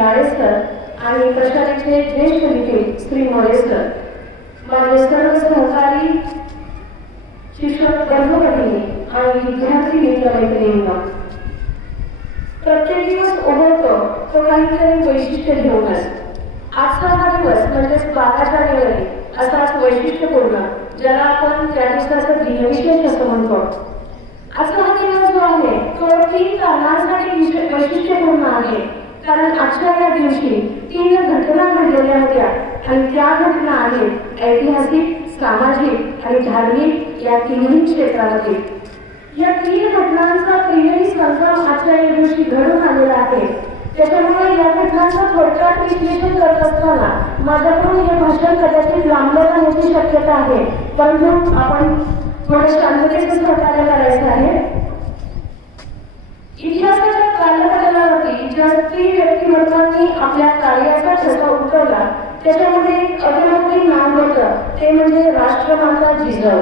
श्री आणि प्रशालेचे ज्येष्ठ लिपिक श्री मोरेसर माझे सर्व सहकारी शिक्षक बंधू आणि विद्यार्थी मित्रमैत्रिणींना. प्रत्येक दिवस उभवतो तो काहीतरी वैशिष्ट्य घेऊनच. आजचा हा दिवस म्हणजेच बारा जानेवारी असाच वैशिष्ट्यपूर्ण ज्याला आपण त्या दिवसाचं दिनविशेष असं म्हणतो. असा हा दिवस जो आहे तो तीन कारणांसाठी वैशिष्ट्यपूर्ण आहे. कारण आजच्या या दिवशी तीन घटना घडलेल्या होत्या आणि त्या घटना आहेत ऐतिहासिक सामाजिक आणि धार्मिक या तिन्ही क्षेत्रामध्ये. या तीन घटनांचा त्रिवेणी संगम आजच्या या दिवशी घडून आलेला आहे. त्याच्यामुळे या घटनांचं थोडक्यात विश्लेषण करत असताना माझ्याकडून हे भाषण कदाचित लांबलं जाण्याची शक्यता आहे. परंतु आपण थोडं शांततेचं सहकार्य करायचं आहे. इतिहासाच्या कालपटलावरती ज्या स्त्री व्यक्तिमत्वांनी आपल्या कार्याचा ठसा उतरला त्याच्यामध्ये एक अग्रगण्य नाव होतं. ते म्हणजे राष्ट्रमाता जिजाऊ.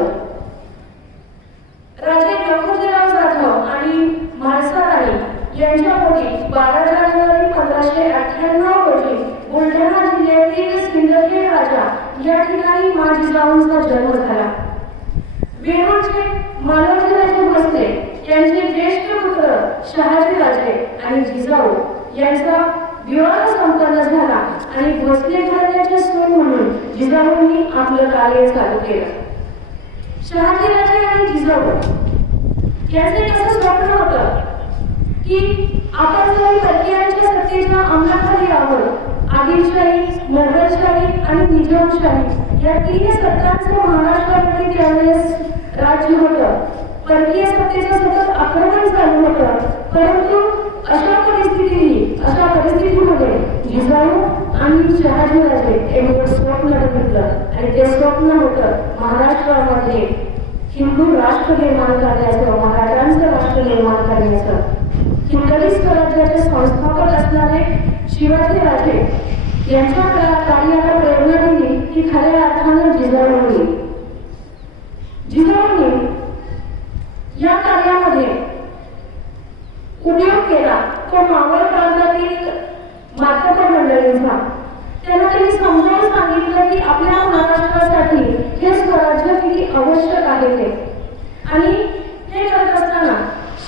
राजे नखोजीराव जाधव आणि म्हाळसा राणी यांच्यामध्ये बारा जानेवारी पंधराशे अठ्ठ्याण्णव रोजी बुलढाणा जिल्ह्यातील सिंदखेड राजा या ठिकाणी मा जिजाऊंचा जन्म झाला. वेरूळचे मानवजीराजे भोसले त्यांचे ज्येष्ठ पुत्र शहाजीराजे आणि जिजाऊ यांचा विवाह संपन्न झाला आणि भोसले घराण्याचे सून म्हणून जिजाऊंनी आपलं कार्य चालू केलं. शहाजीराजे आणि जिजाऊ यांचे कसं स्वप्न होतं की आपण जर परकीयांच्या सत्तेच्या अंमलाखाली आहोत आदिलशाही मोगलशाही आणि निजामशाही या तीन सत्तांचं महाराष्ट्रामध्ये त्यावेळेस राज्य होतं. परकीय सत्तेचं सतत आक्रमण चालू होतं. परंतु अशा परिस्थितीने अशा परिस्थितीमध्ये जिजाऊ आणि शहाजीराजे हे स्वप्न बघितलं. आणि ते स्वप्न होतं महाराष्ट्रामध्ये हिंदू राष्ट्र निर्माण करण्याचं महाराजांचं राष्ट्र निर्माण करण्याचं. हिंदवी स्वराज्याचे संस्थापक असणारे शिवाजी राजे यांच्या कार्याला प्रेरणा दिली की खऱ्या अर्थानं जिजाऊ होईल या कार्यामध्ये उपयोग केला. तो मावळ प्रांतातील मातबर मंडळींचा त्यांना त्यांनी समजावून सांगितलं की आपल्या महाराष्ट्रासाठी हे स्वराज्य किती आवश्यक आहे ते. आणि हे करत असताना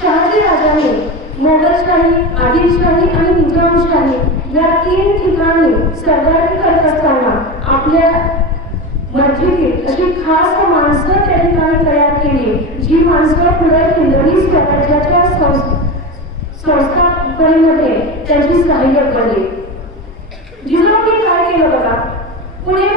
शहाजी राजाने मोगलशाही आदिलशाही आणि निजामशाही या तीन ठिकाणी सरदारी करत असताना आपल्या अशी खास माणसं त्या ठिकाणी तयार केली. जी माणसं पुढे हिंदवी स्वराज्याच्या संस्थापनेमध्ये त्यांची जिजाऊंनी काय केलं बघा? पुणे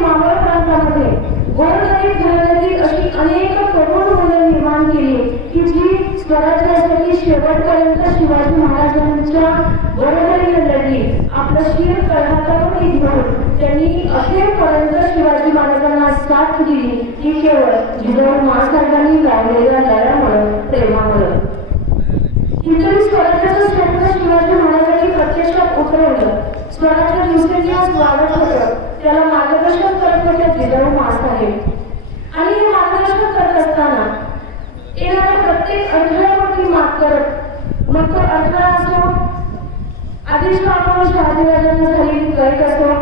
मावळ प्रांतामध्ये गोरगरीब घराण्यातील अशी अनेक तरुण मुलं निर्माण केली की जी स्वराज्यासाठी शेवटपर्यंत शिवाजी महाराजांच्या बरोबरीने लढली. आपलं शिर कळहातावरती घेऊन त्यांनी अखेरपर्यंत शिवाजी महाराजांना साथ दिली. की केवळ जिजाऊ महासाहेबांनी लावलेल्या लढ्यामुळं प्रेमामुळं. हिंदवी स्वराज्याचं स्वप्न शिवाजी महाराजांनी प्रत्यक्षात उतरवलं. स्वराज्य दिवसेंदिवस वाढत होतं. त्याला मार्गदर्शन करत होत्या जिजाऊ मासाहेब आणि हे मार्गदर्शन करत असताना येणाऱ्या प्रत्येक अडथळ्यावरती मात करत मग तो अडथळा असो आदिलशाह शहाजीराजांना झालेली कैद असो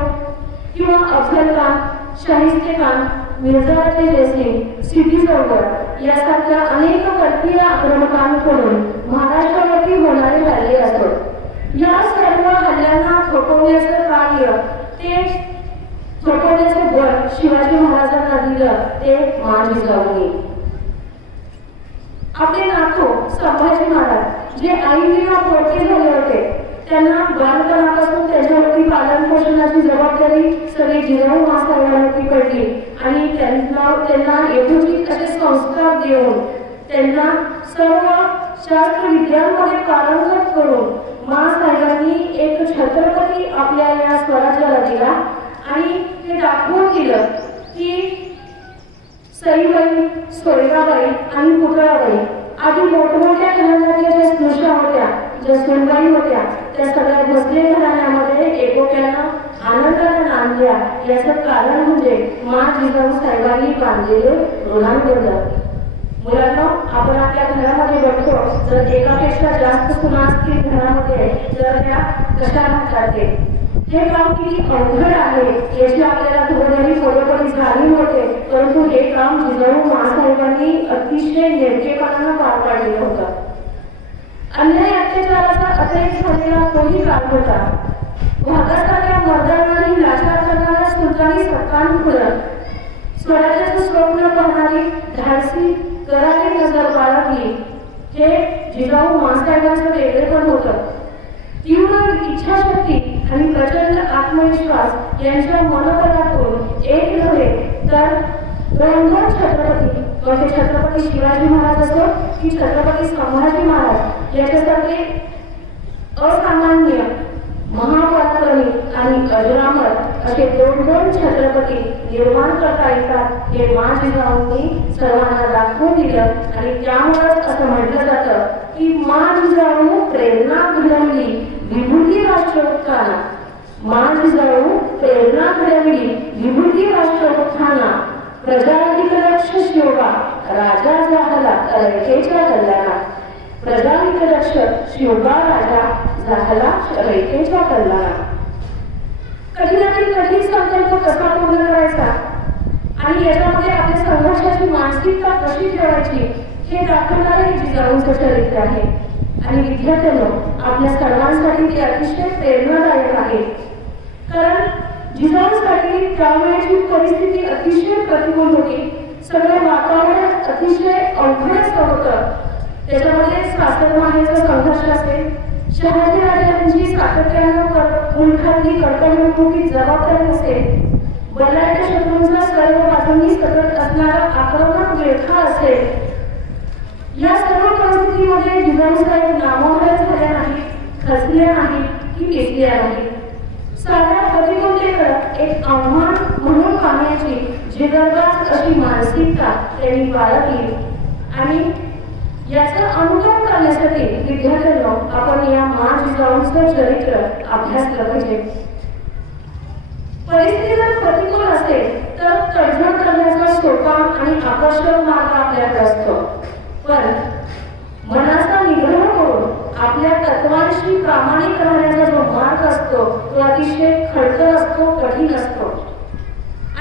किंवा अफजल खान शाहिस्ते खान मिर्झाचे जयसिंग सिद्धी चौधर यासारख्या अनेक परकीय आक्रमकांकडून महाराष्ट्रावरती होणारे हल्ले असो या सर्व हल्ल्यांना थोपवण्याचं कार्य ते थोपवण्याचं बळ शिवाजी महाराजांना दिलं ते महाजिजाऊंनी आपले नातू संभाजी महाराज जे आईला पोटे झाले होते त्यांना बालपणापासून त्याच्यावरती पालन पोषणाची जबाबदारी सगळी जिजाऊ मास्तरांवरती पडली. आणि त्यांना त्यांना यथोचित असे संस्कार देऊन त्यांना सर्व शास्त्र विद्यांमध्ये पारंगत करून महासाहेबांनी एक छत्रपती आपल्या या स्वराज्याला दिला. आणि ते दाखवून दिलं की सईबाई सोयराबाई आणि पुतळाबाई आधी मोठमोठ्या घराण्यातल्या ज्या स्नुषा होत्या ज्या सोनबाई होत्या त्या सगळ्या भोसले घराण्यामध्ये एकोप्यानं आनंदानं नांदल्या याचं कारण म्हणजे मा जिजाऊ साहेबांनी बांधलेले ऋणांबंध मुलांना आपण आपल्या घरामध्ये बघतो जर एकापेक्षा जास्त सुना असतील घरामध्ये तर त्या कशा करते हे काम किती अवघड आहे याची आपल्याला थोडीही थोडीफारी जाणीव होते परंतु हे काम जिजाऊ महासाहेबांनी अतिशय नेमकेपणानं पार पाडलेलं होतं. अन्याय अत्याचाराचा अतिरेक झालेला तोही काळ होता. भागासारख्या मर्दांनाही लाचार करणाऱ्या सुलतानी सत्तांपुढं स्वराज्याचं स्वप्न पाहणारी धाडसी करारी नजर बाळगली हे जिजाऊ मासाहेबांचं वेगळेपण होतं. तीव्र इच्छाशक्ती आणि प्रचंड आत्मविश्वास यांच्या मनोबलातून एक नव्हे तर रंगत छत्रपती म्हणजे छत्रपती शिवाजी महाराज असो की छत्रपती संभाजी महाराज याच्यासारखे असामान्य महापराक्रमी आणि अजरामर असे दोन दोन छत्रपती निर्माण करता येतात हे मा सर्वांना दाखवून दिलं. आणि त्यामुळेच असं म्हटलं जातं की मा प्रेरणा घडवली विभूती राष्ट्रोत्थाना. मा जाऊ प्रेरणा घडवली विभूती राष्ट्रोत्थाना. प्रजाधिक लक्ष शिवबा राजा झाला रेखेच्या कल्याणा प्रजाधिक लक्ष शिवबा राजा झाला रयतेच्या कल्याणा कधी कठीण संकल्प कसा पूर्ण करायचा? आणि याच्यामध्ये आपल्या संघर्षाची मानसिकता कशी ठेवायची हे दाखवणारे जिजाऊंचं चरित्र आहे. आणि विद्यार्थ्यांना आपल्या सर्वांसाठी ते अतिशय प्रेरणादायक आहे. कारण जिजाऊसाठी त्यावेळेची परिस्थिती अतिशय प्रतिकूल होती. सगळं वातावरण अतिशय अवघडच होतं. त्याच्यामध्ये सासरमाहेचा संघर्ष असेल शहाजी राजांची सातत्यानं कर- मुलखातली कर्तव्यपूर्ती जबाबदारी असेल बदलाच्या शत्रूंचा सर्व बाजूंनी सतत असणारा आक्रमक विळखा असेल. या सर्व परिस्थितीमध्ये जिजाऊ साहेब झाल्या नाही खचल्या नाही की पिसल्या नाही साऱ्या प्रतिकूलतेकडे एक आव्हान म्हणून पाहण्याची जिगरबाज अशी मानसिकता त्यांनी बाळगली. आणि याचं अनुकरण करण्यासाठी विद्यार्थ्यांनो आपण या मा जिजाऊंचं चरित्र अभ्यासलं पाहिजे. परिस्थिती जर प्रतिकूल असेल तर तडजोड करण्याचा सोपा आणि आकर्षक मार्ग आपल्याकडे असतो. पण मनाचा निग्रह करून आपल्या तत्वांशी प्रामाणिक राहण्याचा जो मार्ग असतो तो अतिशय खडतर असतो कठीण असतो.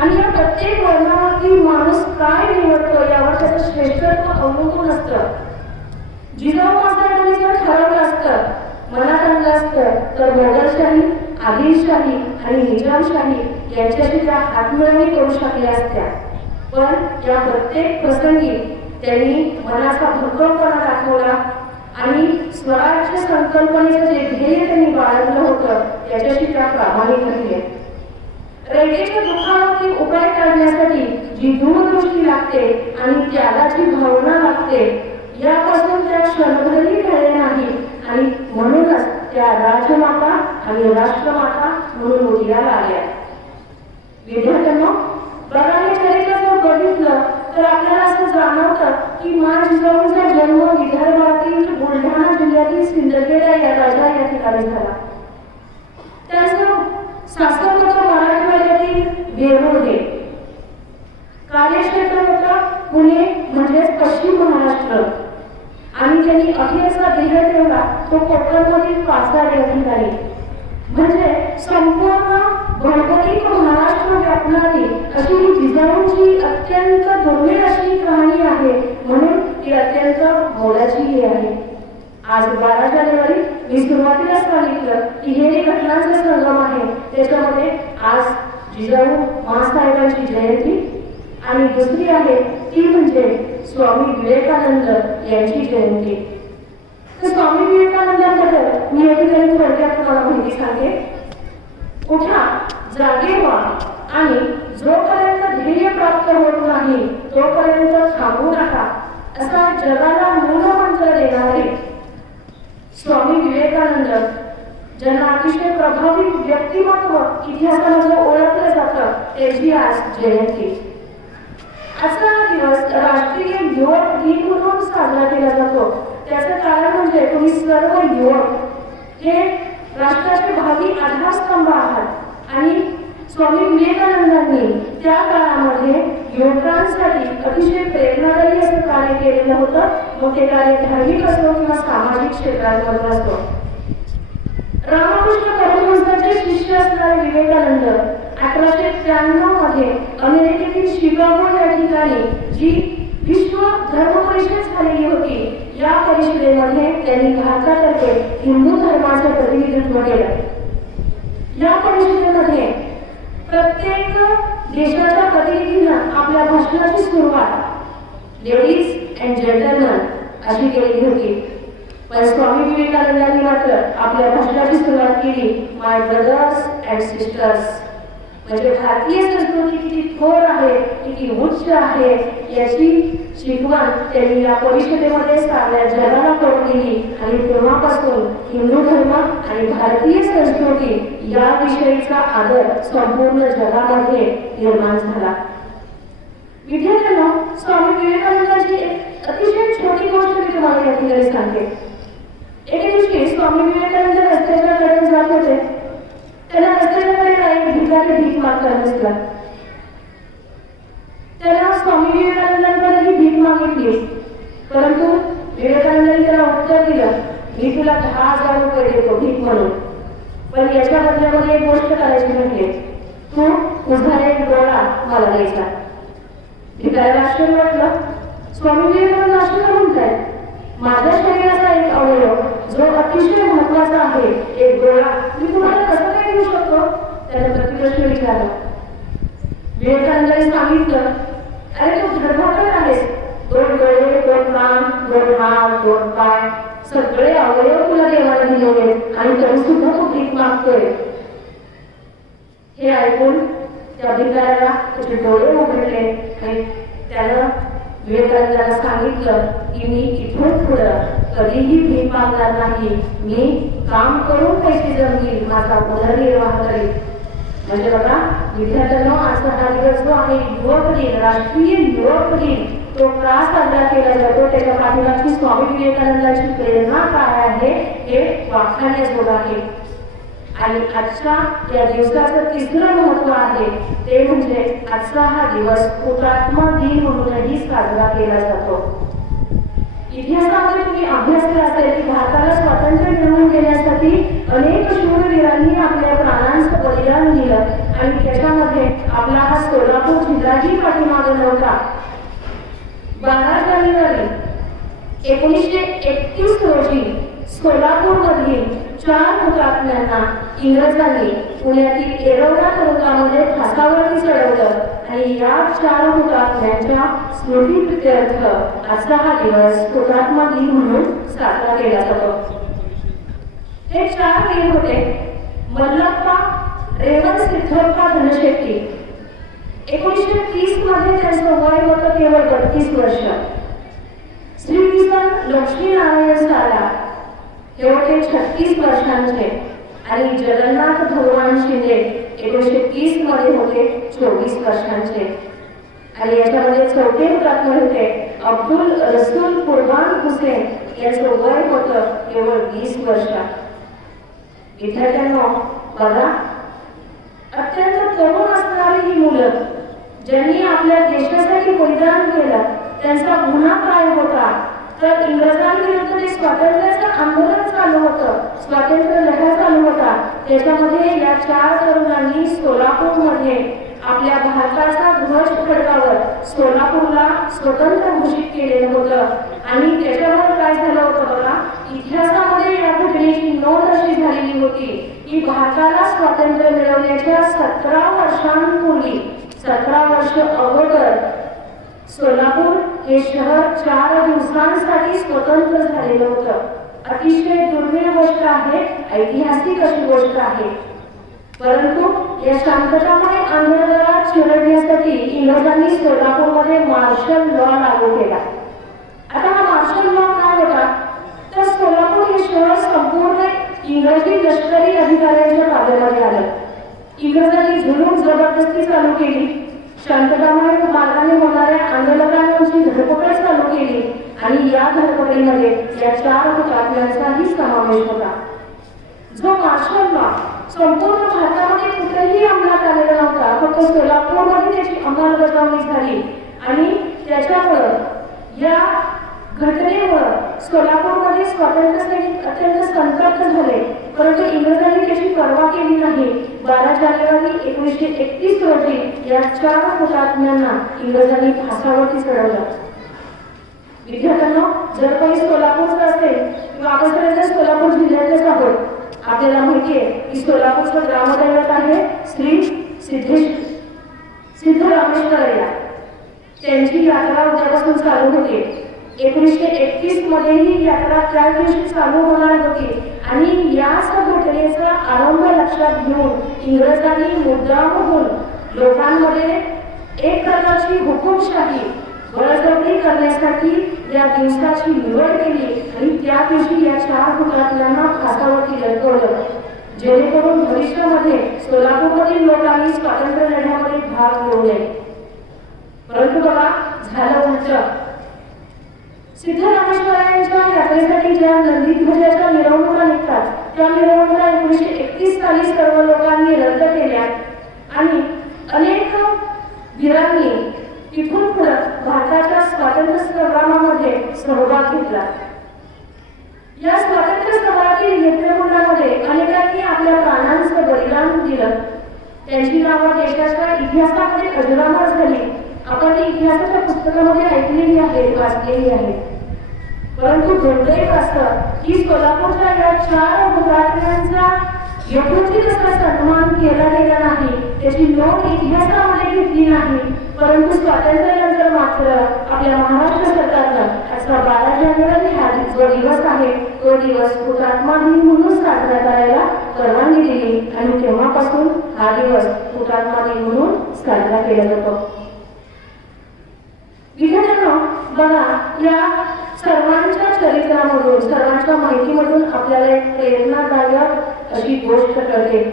आणि या प्रत्येक वर्णावरती माणूस काय निवडतो यावर त्याचं श्रेष्ठत्व अवलंबून असतं. जिजाऊ मास्तरांनी जर ठरवलं असतं मनात आणलं असतं तर मोगलशाही आदिलशाही आणि निजामशाही यांच्याशी त्या हातमिळवणी करू शकल्या असत्या. पण या प्रत्येक प्रसंगी त्यांनी मनाचा भक्कमपणा दाखवला आणि स्वराज्य संकल्पनेचं जे ध्येय त्यांनी बाळगलं होतं त्याच्याशी त्या प्रामाणिक राहिल्या रेल्वेच्या दुःखावरती उपाय काढण्यासाठी जी दूरदृष्टी लागते आणि त्यागाची भावना लागते यापासून त्या क्षणभरही टळले नाही आणि म्हणूनच त्या राजमाता आणि राष्ट्रमाता म्हणून उदयाला आल्या विद्यार्थ्यांना बघायला चरित्र जर बघितलं तर आपल्याला असं जाणवत की मा जिजाऊंचा जन्म विदर्भातील बुलढाणा जिल्ह्यातील सिंदखेडा या राजा या ठिकाणी झाला. त्यांचं सासर होतं मराठवाड्यातील वेरूळ हे कार्यक्षेत्र होतं पुणे म्हणजेच पश्चिम महाराष्ट्र. आणि त्यांनी अखेरचा ध्येय ठेवला तो कोकणमधील पाचदा या ठिकाणी म्हणजे संपूर्ण भौगोलिक महाराष्ट्र व्यापणारी अशी ही जिजाऊंची अत्यंत दुर्मिळ अशी कहाणी आहे म्हणून ती अत्यंत मोलाची आहे आज बारा जानेवारी मी सुरुवातीला सांगितलं की हे एक घटनांचा संगम आहे त्याच्यामध्ये आज जिजाऊ मासाहेबांची जयंती. आणि दुसरी आहे ती म्हणजे स्वामी विवेकानंद यांची जयंती. तर स्वामी विवेकानंदाबद्दल मी या ठिकाणी थोडक्यात तुम्हाला माहिती सांगते. उठा जागे व्हा आणि जोपर्यंत ध्येय प्राप्त होत नाही तोपर्यंत थांबू नका. असा जगाला मूलमंत्र देणारे स्वामी विवेकानंद ज्यांना अतिशय प्रभावी व्यक्तिमत्व इतिहासामध्ये ओळखलं जातं त्याची आज जयंती. असा हा दिवस राष्ट्रीय युवक दिन म्हणून साजरा केला जातो. त्याचं कारण म्हणजे तुम्ही सर्व युवक हे राष्ट्राचे भावी आधारस्तंभ आहात. आणि स्वामी विवेकानंदांनी त्या काळामध्ये युवकांसाठी अतिशय प्रेरणादायी असं कार्य केलेलं होतं. मग ते कार्य धार्मिक असो किंवा सामाजिक क्षेत्रांमधलं असतो रामकृष्ण परमहंसाचे शिष्य असणारे विवेकानंद अठराशे त्र्याण्णवमध्ये अमेरिकेतील शिकागो या ठिकाणी जी विश्व धर्म परिषद झालेली होती या परिषदेमध्ये त्यांनी भारतातर्फे हिंदू धर्माचे प्रतिनिधित्व केलं. या परिषदेमध्ये प्रत्येक देशाच्या प्रतिनिधीनं आपल्या भाषणाची सुरुवात लेडीज अँड जेंटलमन अशी केलेली होती. पण स्वामी विवेकानंदांनी मात्र आपल्या भाषणाची सुरुवात केली माय ब्रदर्स अँड सिस्टर्स म्हणजे भारतीय संस्कृती किती थोर आहे किती उच्च आहे याची शिकवण त्यांनी या परिषदेमध्ये साऱ्या जगाला करून दिली आणि तेव्हापासून हिंदू धर्म आणि भारतीय संस्कृती या विषयीचा आदर संपूर्ण जगामध्ये निर्माण झाला. विद्यार्थ्यांना स्वामी विवेकानंदाची एक अतिशय छोटी गोष्ट मी तुम्हाला या ठिकाणी सांगते. एके दिवशी स्वामी विवेकानंद रस्त्याच्या कडे जात होते. त्याला रस्त्याच्या एक भिकारी भीक मागताना दिसला त्याला स्वामी विवेकानंदांकडे भीक मागितली. परंतु विवेकानंदांनी त्याला उत्तर दिलं मी तुला दहा हजार रुपये देतो भीक म्हणून. पण याच्या बदल्यामध्ये एक गोष्ट करायची म्हणजे तू तुझा एक डोळा मला द्यायचा. भिकाऱ्याला आश्चर्य वाटलं. स्वामी विवेकानंद आश्चर्य म्हणताय माझ्या शरीराचा एक अवयव जो अतिशय महत्त्वाचा आहे एक गोळा मी तुम्हाला कसं काय देऊ शकतो? त्याला प्रतिप्रश्न विचारला विवेकानंदाने सांगितलं अरे तू धर्माकडे आहेस दोन गळे दोन कान दोन हात दोन पाय सगळे अवयव तुला देवाला दिलेले आणि तरी सुद्धा तू भीक मागतोय. हे ऐकून त्या भिकाऱ्याला त्याचे डोळे उघडले आणि त्यानं विवेकानंदाला सांगितलं की मी इथून पुढं. कधीही भीक मागणार नाही. मी काम करून पैसे जमतील माझा उदरनिर्वाह करेल म्हणजे बघा विद्यार्थ्यांना आजचा हा दिवस जो आहे युवक दिन राष्ट्रीय युवक दिन. तो का साजरा केला जातो? त्याच्या पाठीमागची स्वामी विवेकानंदाची प्रेरणा काय आहे? हे वाखाण्याजोग आहे आणि आजच्या या दिवसाचं तिसरं महत्त्व आहे ते म्हणजे आजचा हा दिवस हुतात्मा दिन म्हणूनही साजरा केला जातो. इतिहासामध्ये तुम्ही अभ्यास केला असेल की भारताला स्वातंत्र्य मिळवून देण्यासाठी अनेक शूरवीरांनी आपल्या प्राणांचं बलिदान दिलं आणि त्याच्यामध्ये आपला हा सोलापूर जिल्हाही पाठीमागे नव्हता. बारा जानेवारी एकोणीसशे एकतीस रोजी सोलापूर चार हुतात्म्यांना इंग्रजांनी पुण्यातील येरवडा तालुक्यामध्ये फासावरती चढवलं. आणि या चार हुतात्म्यांच्या स्मृतीप्रित्यर्थ आजचा हा दिवस हुतात्मा दिन म्हणून साजरा केला जातो. हे चार वीर होते मल्लप्पा रेवण सिद्धप्पा धनशेट्टी. एकोणीसशे तीसमध्ये त्यांचं वय होतं केवळ बत्तीस वर्ष. श्री किसन लक्ष्मीनारायण साला हे होते छत्तीस वर्षांचे आणि जगन्नाथ भगवान शिंदे एकोणीसशे तीसमध्ये होते चोवीस वर्षांचे आणि याच्यामध्ये चौथे प्रकार होते अब्दुल रसूल कुर्बान हुसेन यांचं वय होतं केवळ वीस वर्ष विद्यार्थ्यांना बघा. अत्यंत तरुण असणारी ही मुलं ज्यांनी आपल्या देशासाठी बलिदान केलं त्यांचा गुन्हा काय होता? तर इंग्रजांविरुद्ध जे स्वातंत्र्याचं आंदोलन चालू होतं स्वातंत्र्य लढा चालू होता त्याच्यामध्ये या चार तरुणांनी सोलापूरमध्ये आपल्या भारताचा ध्वज फडकावर सोलापूरला स्वतंत्र घोषित केलेलं होतं. आणि त्याच्यावर काय झालं होतं बघा इतिहासामध्ये या घटनेची नोंद अशी झालेली होती की भारताला स्वातंत्र्य मिळवण्याच्या सतरा वर्षांपूर्वी सतरा वर्ष अगोदर सोलापूर हे शहर चार दिवसांसाठी स्वतंत्र झालेलं होतं. अतिशय दुर्मिळ गोष्ट आहे ऐतिहासिक अशी गोष्ट आहे. परंतु या शांततामुळे आंदोलनाला चिरडण्यासाठी इंग्रजांनी सोलापूरमध्ये मार्शल लॉ लागू केला. आता हा मार्शल लॉ काय होता? तर सोलापूर हे शहर संपूर्ण इंग्रजी लष्करी अधिकाऱ्यांच्या ताब्यामध्ये आलं. इंग्रजांनी झुलूम जबरदस्ती चालू केली. शांततामय मार्गाने होणाऱ्या आंदोलकांची धडपकड चालू केली आणि या धडपकडीमध्ये या चार हुतात्म्यांचाही समावेश होता. जो मार्शल संपूर्ण भारतामध्ये कुठेही अंमलात आलेला नव्हता फक्त सोलापूरमध्ये त्याची अंमलबजावणी झाली आणि त्याच्यामुळं या घटनेवर सोलापूरमध्ये स्वातंत्र्य सैनिक अत्यंत संतप्त झाले परंतु इंग्रजांनी त्याची पर्वा केली नाही. बारा जानेवारी एकोणीसशे एकतीस रोजी या चार हुतात्म्यांना इंग्रजांनी फासावरती चढवलं. विद्यार्थ्यांना जर काही सोलापूरचं असेल किंवा आपण सोलापूर जिल्ह्यातलेच आहोत आपल्याला माहितीये की सोलापूरचं ग्रामदैवत आहे श्री सिद्धेश या त्यांची यात्रा उद्यापासून चालू होते. एकोणीसशे एकतीसमध्ये ही यात्रा त्या दिवशी चालू होणार होती. आणि याच घटनेचा आरंभ लक्षात घेऊन इंग्रजांनी मुद्दाम होऊन लोकांमध्ये एक प्रकारची हुकुमशाही बळजबरी करण्यासाठी या दिवसाची निवड केली आणि त्या दिवशी या चार हुतात्म्यांना फासावरती लटकवलं. जेणेकरून भविष्यामध्ये सोलापूरमधील लोकांनी स्वातंत्र्य लढ्यामध्ये भाग घेऊ नये. परंतु बघा झालं उलट सिद्ध रामेश्वरांच्या यात्रेसाठी ज्या नंदी ध्वजाच्या मिरवणुका निघतात. त्या मिरवणुका एकोणीसशे एकतीस साली सर्व लोकांनी रद्द केल्या. आणि अनेक वीरांनी तिथून पुढे भारताच्या स्वातंत्र्य संग्रामामध्ये सहभाग घेतला. या स्वातंत्र्य संग्रामातील नेत्रकुंडामध्ये अनेकांनी आपल्या प्राणांचं बलिदान दिलं. त्यांची नावं देशाच्या इतिहासामध्ये अजरामर झाली. आपण ती इतिहासाच्या पुस्तकामध्ये ऐकलेली आहे वाचलेली आहे परंतु जनरेट असतं की सोलापूरच्या या चार हुतात्म्यांचा यथोचित असा सन्मान केला गेला नाही. त्याची नोंद इतिहासामध्ये घेतली नाही. परंतु स्वातंत्र्यानंतर मात्र आपल्या महाराष्ट्र सरकारनं असा बारा जानेवारी हा जो दिवस आहे तो दिवस हुतात्मा दिन म्हणून साजरा करायला परवानगी दिली. आणि तेव्हापासून हा दिवस हुतात्मा दिन म्हणून साजरा केला जातो. विद्यार्थ्यांनो बघा या सर्वांच्या चरित्रामधून सर्वांच्या माहितीमधून आपल्याला एक प्रेरणादायक अशी गोष्ट कळते.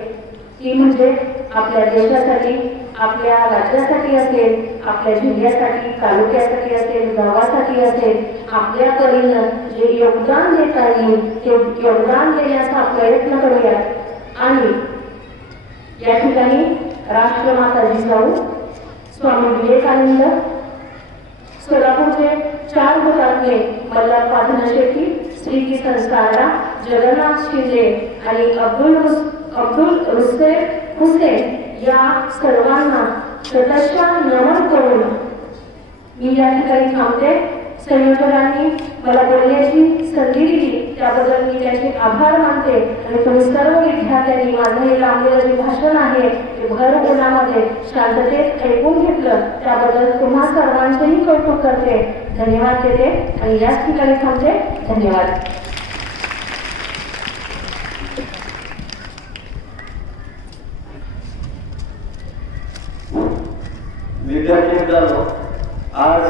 ती म्हणजे आपल्या देशासाठी आपल्या राज्यासाठी असेल आपल्या जिल्ह्यासाठी तालुक्यासाठी असेल गावासाठी असेल आपल्या परीनं जे योगदान देता येईल ते योगदान देण्याचा प्रयत्न करूया आणि या ठिकाणी राष्ट्रमाता जिजाऊ स्वामी विवेकानंद सोलापूरचे चार हुतात्मे मल्हारपा शेट्टी श्री किसन जगन्नाथ शिंदे आणि अब्दुल अब्दुल रुसे हुसेन या सर्वांना सदस्या नमन करून मी या ठिकाणी थांबते. संयोजकांनी मला बोलण्याची संधी दिली. त्याबद्दल मी त्याचे आभार मानते आणि तुम्ही सर्व विद्यार्थ्यांनी माझं हे लांबलेलं जे भाषण आहे भर उन्हामध्ये शांततेत ऐकून घेतलं त्याबद्दल पुन्हा सर्वांचेही कौतुक करते. धन्यवाद देते आणि याच ठिकाणी थांबते. धन्यवाद विद्यार्थी मित्रांनो आज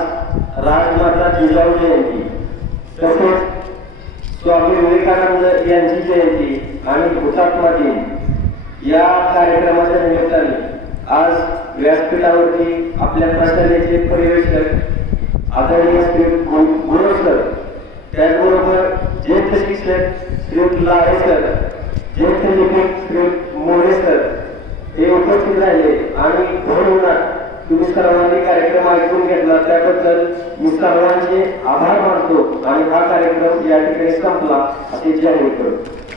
राजमाता जिजाऊ जयंती तसेच स्वामी विवेकानंद यांची जयंती आणि हुतात्मा दिन या कार्यक्रमाच्या निमित्ताने आज व्यासपीठावरती आपल्या प्रशालेचे परिवेशक आदरणीय श्री गु- सर त्याचबरोबर ज्येष्ठ शिक्षक श्री लाळे सर ज्येष्ठ लिपिक श्री मोरे सर हे उपस्थित राहिले आणि भर तुम्ही सर्वांनी कार्यक्रम ऐकून घेतला. त्याबद्दल मी सर्वांचे आभार मानतो आणि हा कार्यक्रम या ठिकाणी संपला. असे जाहीर करतो.